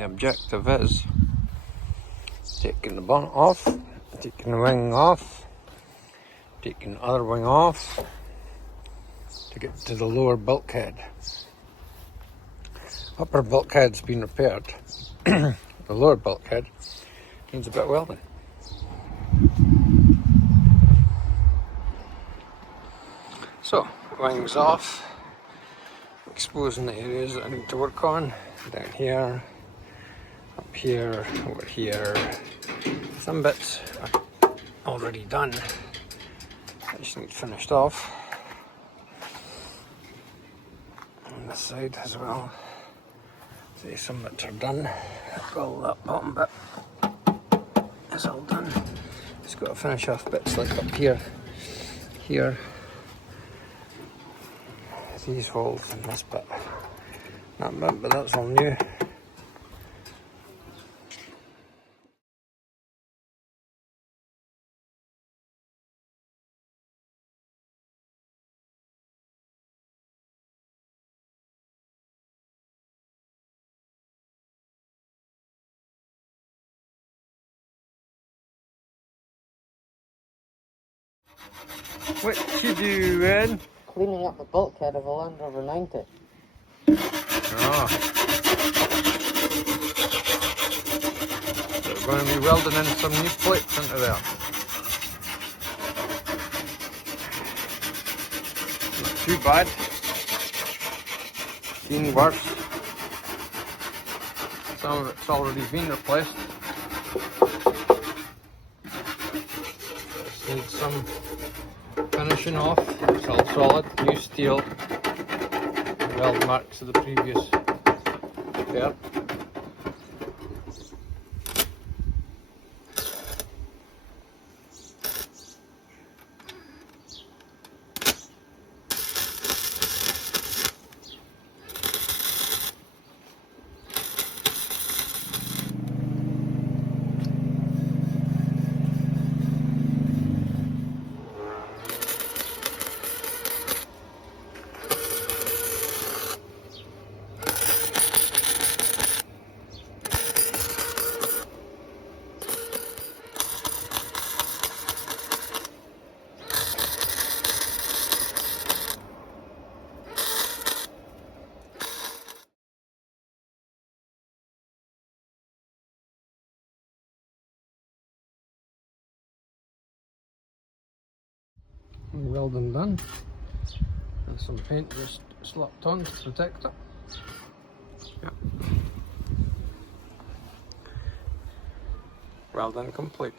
The objective is taking the bonnet off, taking the wing off, taking the other wing off to get to the lower bulkhead. Upper bulkhead's been repaired. The lower bulkhead needs a bit of welding. So, wings off, exposing the areas that I need to work on. Down here, up here, over here. Some bits are already done. I just need finished off. On this side as well. See, some bits are done. All that bottom bit is all done. Just got to finish off bits like up here, here. These holes and this bit. That bit, but that's all new. What you doing? Cleaning up the bulkhead of a Land Rover 90. Oh. So we're going to be welding in some new plates into there. Not too bad. Seen worse. Some of it's already been replaced. Just needs some finishing off. It's all solid, new steel, weld marks of the previous repair. Welding done, and some paint just slapped on to protect it. Yeah. Welding complete.